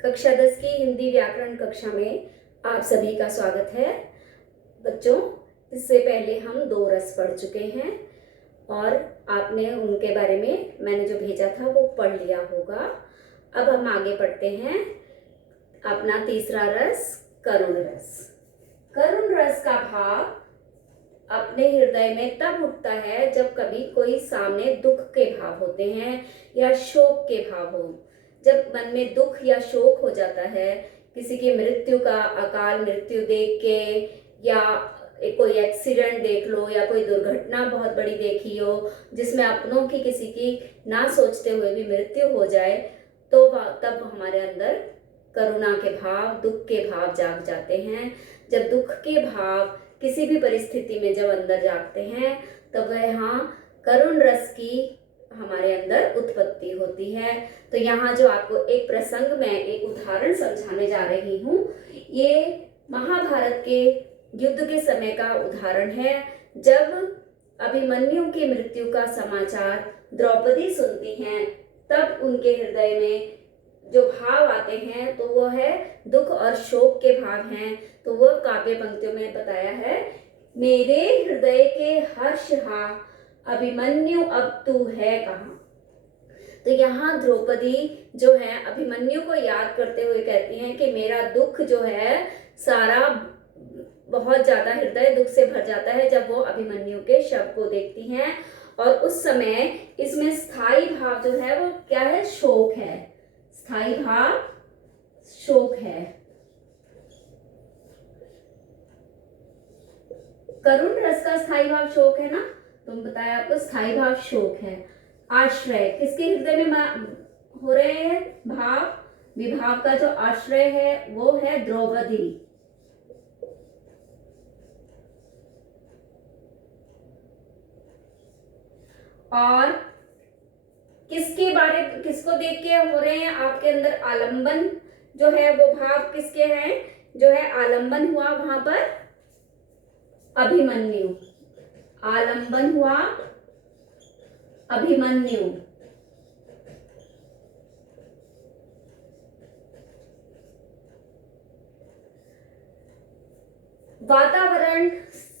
कक्षा 10 की हिंदी व्याकरण कक्षा में आप सभी का स्वागत है। बच्चों, इससे पहले हम 2 रस पढ़ चुके हैं और आपने उनके बारे में मैंने जो भेजा था वो पढ़ लिया होगा। अब हम आगे पढ़ते हैं अपना तीसरा रस, करुण रस। करुण रस का भाव अपने हृदय में तब उठता है जब कभी कोई सामने दुख के भाव होते हैं या शोक के भाव हो। जब मन में दुख या शोक हो जाता है, किसी की मृत्यु का अकाल मृत्यु देख के, या कोई एक्सीडेंट देख लो, या कोई दुर्घटना बहुत बड़ी देखी हो जिसमें अपनों की किसी की ना सोचते हुए भी मृत्यु हो जाए, तो तब हमारे अंदर करुणा के भाव, दुख के भाव जाग जाते हैं। जब दुख के भाव किसी भी परिस्थिति में जब अंदर जागते हैं, तब वह यहाँ करुण रस की हमारे अंदर उत्पत्ति होती है। तो यहाँ जो आपको एक प्रसंग में एक उदाहरण समझाने जा रही हूँ, ये महाभारत के युद्ध के समय का उदाहरण है। जब अभिमन्यु की मृत्यु का समाचार द्रौपदी सुनती हैं, तब उनके हृदय में जो भाव आते हैं तो वो है दुख और शोक के भाव हैं। तो वो काव्य पंक्तियों में बताया है, मेरे हृदय के हर्ष हा अभिमन्यु अब तू है कहाँ। तो यहाँ द्रौपदी जो है अभिमन्यु को याद करते हुए कहती हैं कि मेरा दुख जो है सारा बहुत ज्यादा हृदय दुख से भर जाता है जब वो अभिमन्यु के शव को देखती हैं। और उस समय इसमें स्थायी भाव जो है वो क्या है? शोक है। स्थायी भाव शोक है। करुण रस का स्थायी भाव शोक है ना, तुम बताया आपको स्थायी भाव शोक है। आश्रय किसके हृदय में हो रहे हैं भाव? विभाव का जो आश्रय है वो है द्रौपदी। और किसको देख के हो रहे हैं? आपके अंदर आलंबन जो है वो भाव किसके हैं? जो है आलंबन हुआ वहां पर अभिमन्यु, आलंबन हुआ अभिमन्यु। वातावरण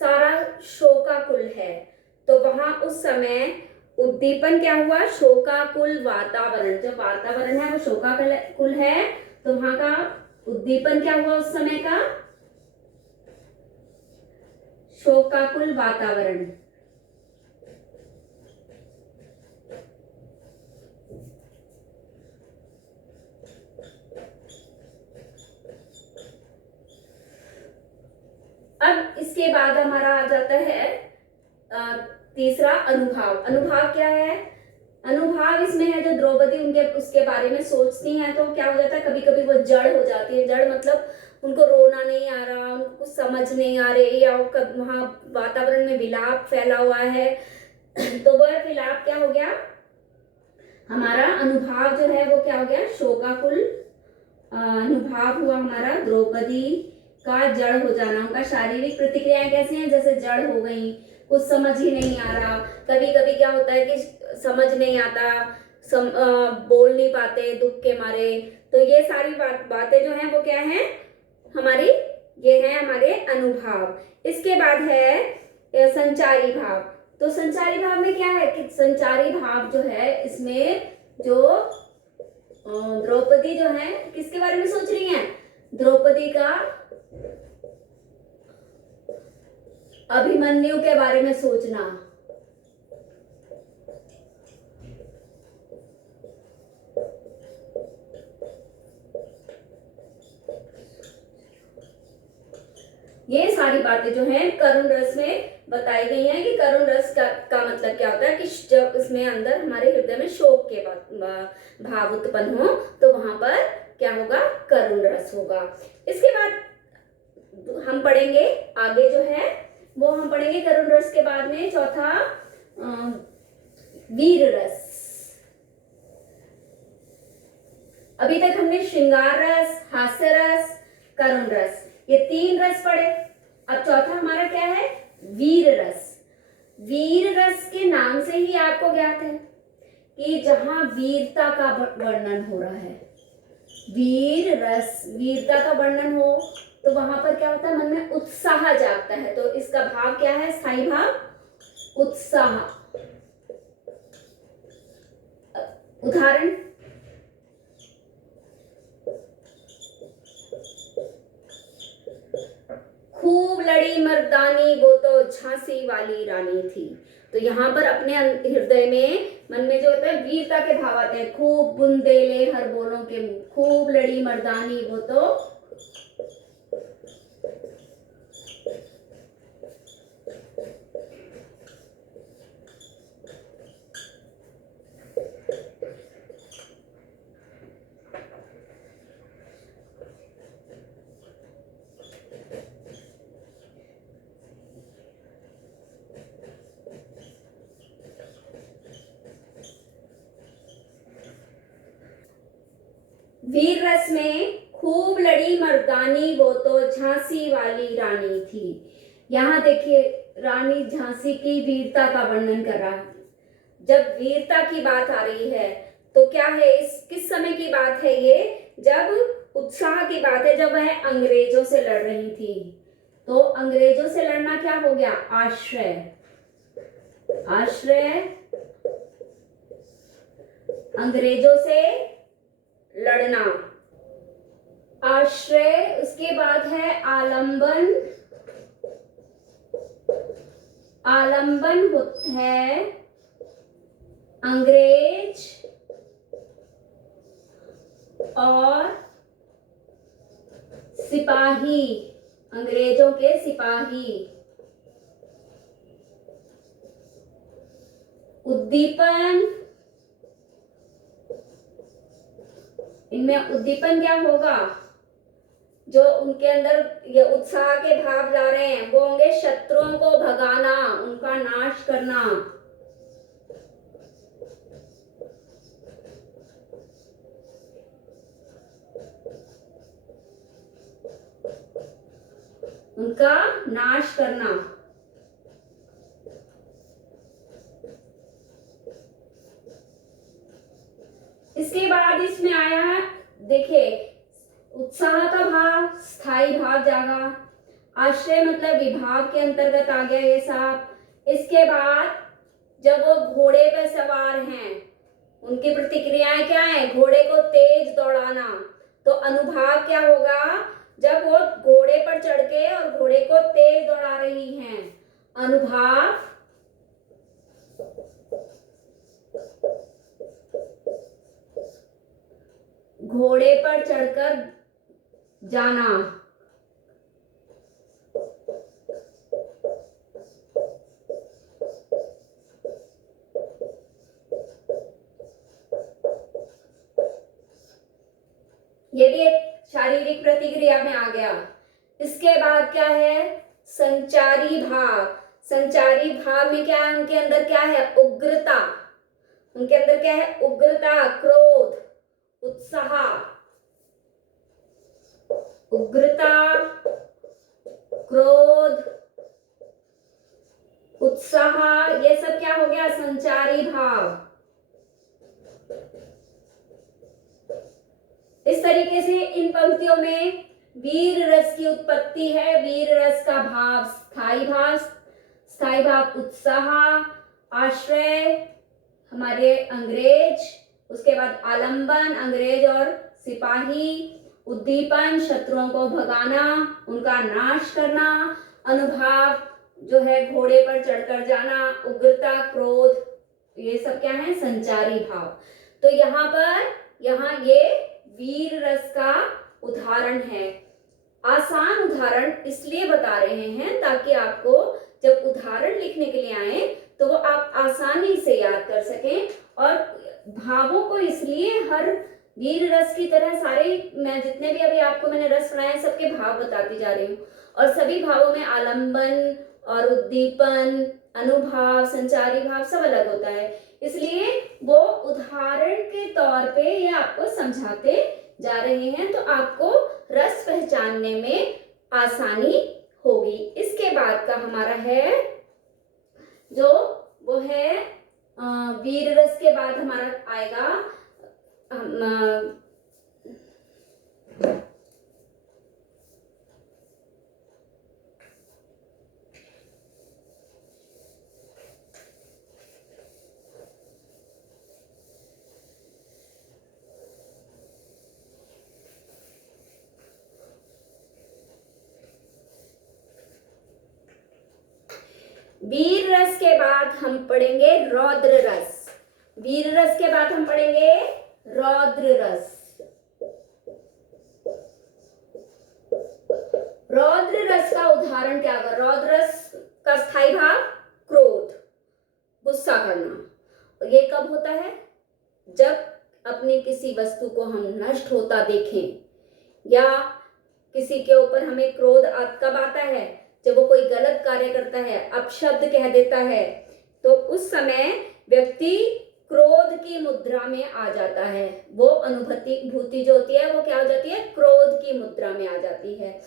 सारा शोकाकुल है, तो वहां उस समय उद्दीपन क्या हुआ? शोकाकुल वातावरण। जब वातावरण है वो शोकाकुल है, तो वहां का उद्दीपन क्या हुआ उस समय का? शोकाकुल वातावरण। अब इसके बाद हमारा आ जाता है तीसरा अनुभव। अनुभव क्या है? अनुभव इसमें है जो द्रौपदी उसके बारे में सोचती हैं, तो क्या हो जाता है? कभी कभी वो जड़ हो जाती है। जड़ मतलब उनको रोना नहीं आ रहा, उनको कुछ समझ नहीं आ रही, या वहां वातावरण में विलाप फैला हुआ है। तो वह विलाप क्या हो गया? हमारा अनुभव जो है वो क्या हो गया? शोकाकुल अनुभव हुआ हमारा। द्रौपदी का जड़ हो जाना, उनका शारीरिक प्रतिक्रियाएं कैसी हैं? जैसे जड़ हो गई, कुछ समझ ही नहीं आ रहा। कभी कभी क्या होता है कि समझ नहीं आता, बोल नहीं पाते दुख के मारे। तो ये सारी बातें जो हैं वो क्या हैं हमारी? ये है हमारे अनुभव। इसके बाद है संचारी भाव। तो संचारी भाव में क्या है कि संचारी भाव जो है इसमें जो द्रौपदी जो है किसके बारे में सोच रही हैं? द्रौपदी का अभिमन्यु के बारे में सोचना। ये सारी बातें जो हैं करुण रस में बताई गई हैं कि करुण रस का मतलब क्या होता है कि जब इसमें अंदर हमारे हृदय में शोक के भाव उत्पन्न हो, तो वहां पर क्या होगा? करुण रस होगा। इसके बाद हम पढ़ेंगे आगे जो है वो हम पढ़ेंगे करुण रस के बाद में चौथा वीर रस। अभी तक हमने श्रृंगार रस, हास्य रस, करुण रस, ये 3 रस पढ़े। अब चौथा हमारा क्या है? वीर रस। वीर रस के नाम से ही आपको ज्ञात है कि जहां वीरता का वर्णन हो रहा है, वीर रस, वीरता का वर्णन हो तो वहां पर क्या होता है, मन में उत्साह जागता है। तो इसका भाव क्या है, स्थायी भाव उत्साह। उदाहरण, खूब लड़ी मर्दानी वो तो झांसी वाली रानी थी। तो यहाँ पर अपने हृदय में, मन में जो होता है वीरता के भाव आते हैं। खूब बुंदेले हर बोलों के मुंह, खूब लड़ी मर्दानी वो तो वीर रस में खूब लड़ी मर्दानी वो तो झांसी वाली रानी थी। यहाँ देखिए, रानी झांसी की वीरता का वर्णन कर रहा है। जब वीरता की बात आ रही है तो क्या है, इस किस समय की बात है ये, जब उत्साह की बात है, जब वह अंग्रेजों से लड़ रही थी। तो अंग्रेजों से लड़ना क्या हो गया, आश्रय। आश्रय, अंग्रेजों से लड़ना, आश्रय। उसके बाद है आलंबन। आलंबन है अंग्रेज और सिपाही, अंग्रेजों के सिपाही। उद्दीपन, इनमें उद्दीपन क्या होगा, जो उनके अंदर ये उत्साह के भाव ला रहे हैं वो होंगे शत्रुओं को भगाना, उनका नाश करना। उनका नाश करना। इसके बाद इसमें आया है, देखिए, उत्साह का भाव, स्थायी भाव जागा, आश्रय मतलब विभाग के अंतर्गत आ गया ये सब। इसके बाद जब वो घोड़े पर सवार हैं, उनकी प्रतिक्रियाएं क्या है, घोड़े को तेज दौड़ाना। तो अनुभाव क्या होगा, जब वो घोड़े पर चढ़ के और घोड़े को तेज दौड़ा रही हैं, अनुभाव। घोड़े पर चढ़कर जाना, ये भी एक शारीरिक प्रतिक्रिया में आ गया। इसके बाद क्या है, संचारी भाव। संचारी भाव में क्या है, उनके अंदर क्या है, उग्रता। उनके अंदर क्या है, उग्रता, क्रोध, उत्साह। उग्रता, क्रोध, उत्साह, ये सब क्या हो गया, संचारी भाव। इस तरीके से इन पंक्तियों में वीर रस की उत्पत्ति है। वीर रस का भाव स्थायी भाव, स्थायी भाव उत्साह, आश्रय हमारे अंग्रेज, उसके बाद आलंबन अंग्रेज और सिपाही, उद्दीपन शत्रुओं को भगाना, उनका नाश करना, अनुभाव जो है घोड़े पर चढ़कर जाना, उग्रता, क्रोध, ये सब क्या है, संचारी भाव। तो यहाँ ये वीर रस का उदाहरण है। आसान उदाहरण इसलिए बता रहे हैं ताकि आपको जब उदाहरण लिखने के लिए आए तो वो आप आसानी से याद कर सकें। और भावों को इसलिए हर वीर रस की तरह सारे, मैं जितने भी अभी आपको मैंने रस सुनाए सबके भाव बताती जा रही हूँ। और सभी भावों में आलंबन और उद्दीपन, अनुभाव, संचारी भाव सब अलग होता है। इसलिए वो उदाहरण के तौर पे ये आपको समझाते जा रहे हैं तो आपको रस पहचानने में आसानी होगी। इसके बाद का हमारा है जो वो है वीर रस के बाद हमारा आएगा वीर रस के बाद हम पढ़ेंगे रौद्र रस। वीर रस के बाद हम पढ़ेंगे रौद्र रस। रौद्र रस का उदाहरण क्या होगा? रौद्र रस का स्थायी भाव क्रोध, गुस्सा करना। ये कब होता है? जब अपनी किसी वस्तु को हम नष्ट होता देखें या किसी के ऊपर हमें क्रोध कब आता है? जब वो कोई गलत कार्य करता है, अपशब्द कह देता है, तो उस समय व्यक्ति क्रोध की मुद्रा में आ जाता है। वो भूति जो होती है वो क्या हो जाती है? क्रोध की मुद्रा में आ जाती है।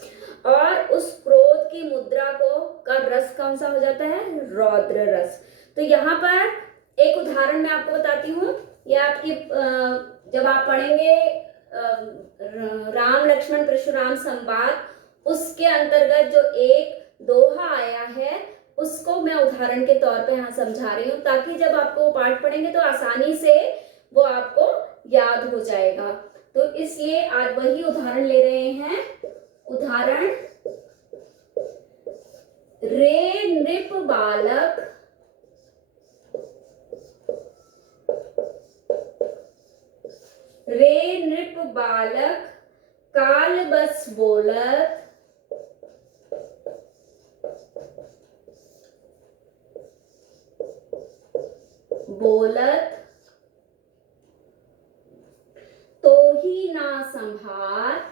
और उस क्रोध की मुद्रा का रस कौन सा हो जाता है? रौद्र रस। तो यहाँ पर एक उदाहरण मैं आपको बताती हूँ। यह आपकी जब आप पढ़ेंगे राम लक्ष्मण परशुराम संवाद, उसके अंतर्गत जो एक दोहा आया है उसको मैं उदाहरण के तौर पे यहाँ समझा रही हूँ, ताकि जब आपको वो पाठ पढ़ेंगे तो आसानी से वो आपको याद हो जाएगा। तो इसलिए आज वही उदाहरण ले रहे हैं। उदाहरण, रे नृप बालक रे नृप बालक काल बस बोलत तो ही ना संभार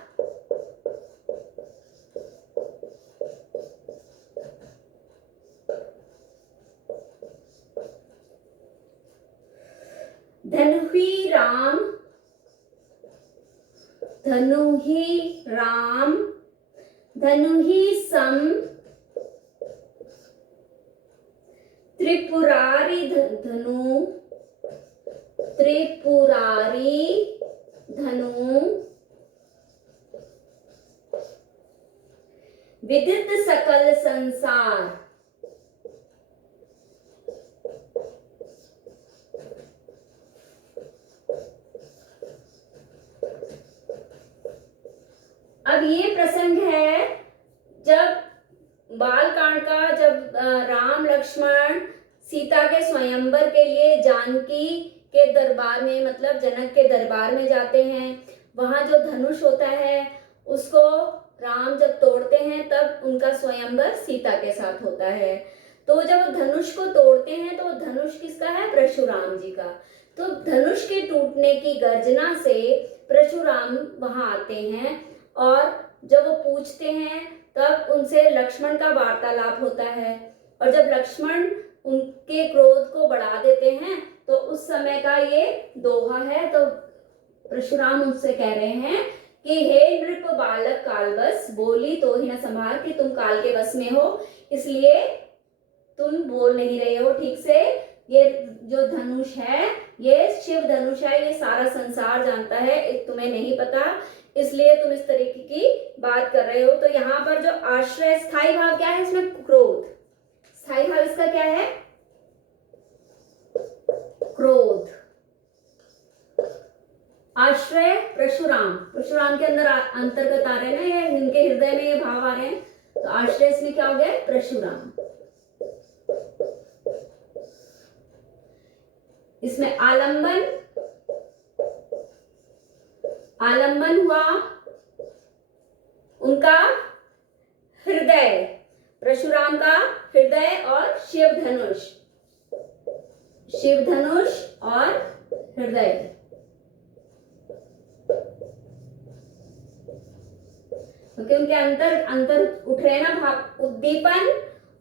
धनु ही सम त्रिपुरारी धनु विदित सकल संसार। अब ये प्रसंग है जब बालकांड का, जब राम लक्ष्मण सीता के स्वयंवर के लिए जानकी के दरबार में, मतलब जनक के दरबार में जाते हैं। वहां जो धनुष होता है उसको राम जब तोड़ते हैं तब उनका स्वयंवर सीता के साथ होता है। तो जब धनुष को तोड़ते हैं तो धनुष किसका है? परशुराम जी का। तो धनुष के टूटने की गर्जना से परशुराम वहां आते हैं और जब वो पूछते हैं तब उनसे लक्ष्मण का वार्तालाप होता है। और जब लक्ष्मण उनके क्रोध को बढ़ा देते हैं तो उस समय का ये दोहा है। तो परशुराम उनसे कह रहे हैं कि हे नृप बालक कालबस बोली तो ही न संभार, कि तुम काल के बस में हो इसलिए तुम बोल नहीं रहे हो ठीक से। ये जो धनुष है ये शिव धनुष है, ये सारा संसार जानता है, तुम्हें नहीं पता, इसलिए तुम इस तरीके की बात कर रहे हो। तो यहाँ पर जो आश्रय स्थायी भाव क्या है? इसमें क्रोध। स्थायी भाव इसका क्या है? क्रोध। आश्रय परशुराम के अंदर अंतर्गत आ रहे हैं ना, ये इनके हृदय में ये भाव आ रहे हैं। तो आश्रय इसमें क्या हो गया? परशुराम। इसमें आलंबन हुआ उनका हृदय, परशुराम का हृदय और शिव धनुष और हृदय। क्योंकि उनके अंतर उठ रहे ना भाव।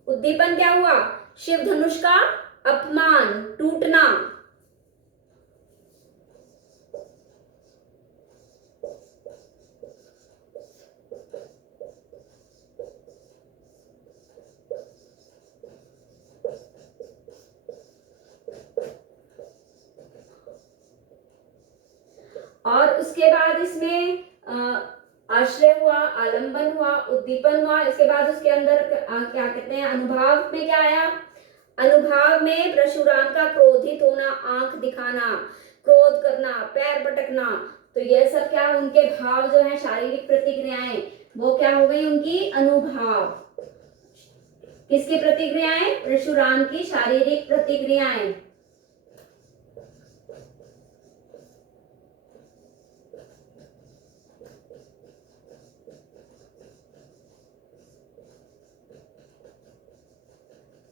उद्दीपन क्या हुआ? शिव धनुष का अपमान, टूटना। और उसके बाद इसमें आश्रय हुआ, आलंबन हुआ, उद्दीपन हुआ। इसके बाद उसके अंदर क्या कहते हैं? अनुभाव में क्या आया? अनुभाव में परशुराम का क्रोधित होना, आंख दिखाना, क्रोध करना, पैर पटकना। तो ये सब क्या? उनके भाव जो है, शारीरिक प्रतिक्रियाएं, वो क्या हो गई? उनकी अनुभाव। किसकी प्रतिक्रियाएं? परशुराम की शारीरिक प्रतिक्रियाएं।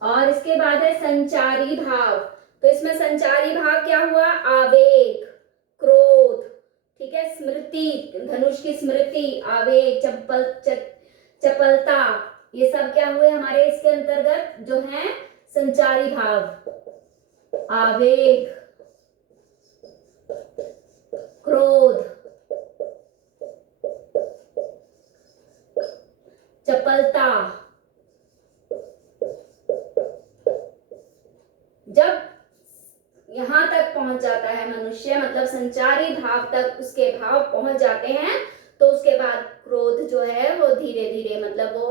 और इसके बाद है संचारी भाव। तो इसमें संचारी भाव क्या हुआ? आवेग, क्रोध, ठीक है, स्मृति, धनुष की स्मृति, आवेग, चपलता, ये सब क्या हुए हमारे इसके अंतर्गत जो है संचारी भाव। आवेग, क्रोध, चपलता। जब यहां तक पहुंच जाता है मनुष्य, मतलब संचारी भाव तक उसके भाव पहुंच जाते हैं, तो उसके बाद क्रोध जो है वो धीरे धीरे, मतलब वो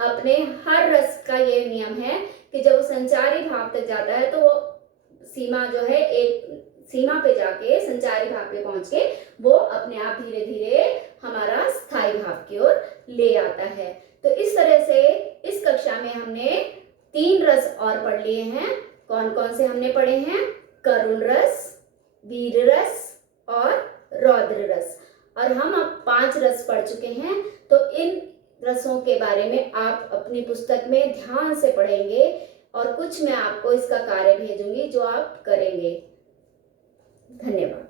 अपने, हर रस का ये नियम है कि जब वो संचारी भाव तक जाता है तो वो सीमा जो है, एक सीमा पे जाके संचारी भाव पे पहुंच के वो अपने आप धीरे धीरे हमारा स्थायी भाव की ओर ले आता है। तो इस तरह से इस कक्षा में हमने 3 रस और पढ़ लिए हैं। कौन कौन से हमने पढ़े हैं? करुण रस, वीर रस और रौद्र रस। और हम अब 5 रस पढ़ चुके हैं। तो इन रसों के बारे में आप अपनी पुस्तक में ध्यान से पढ़ेंगे और कुछ मैं आपको इसका कार्य भेजूंगी जो आप करेंगे। धन्यवाद।